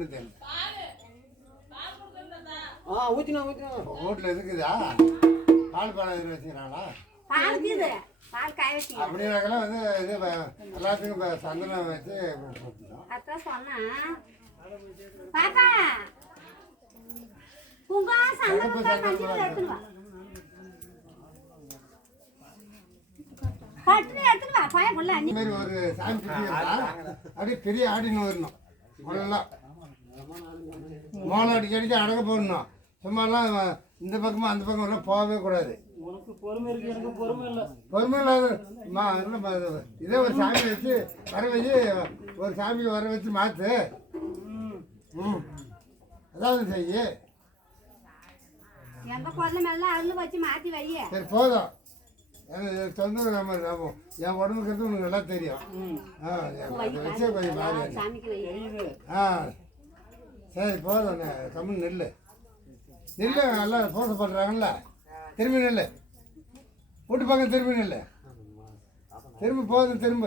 ஒன்றும் தெரியல. ஊற்றினா வீட்டில் இருக்குதா பால் பானை எதிர் வச்சுக்கிறாங்களா? அப்படின்னாக்கெல்லாம் வந்து இது எல்லாத்துக்கும் இப்போ சந்தனம் வச்சு அதான் சொன்னேன் பாப்பா உங்க சந்தனம் எடுத்துன்னு மாதிரி ஒரு சாமி சுற்றி அப்படியே பெரிய ஆடின்னு வரணும். முதல்லாம் மோளம் அடிக்க அடிக்க அடங்க போடணும். சும்மாலாம் இந்த பக்கமாக அந்த பக்கம் எல்லாம் போகவே கூடாது. பொறுமை இல்லாத இதே ஒரு சாமி வச்சு வர வச்சு ஒரு சாமியை வர வச்சு மாற்று. அதாவது செய்ய சரி போதும். எனக்கு சொந்த நம்ம என் உடம்புக்கு உனக்கு நல்லா தெரியும். வச்சே கொஞ்சம் மாறி சரி போதும். கம்முன்னு நெல் நெல் நல்லா போச பண்ணுறாங்கல்ல. திரும்பி நெல் வீட்டு பக்கம் திரும்பி நெல் திரும்ப போதும் திரும்ப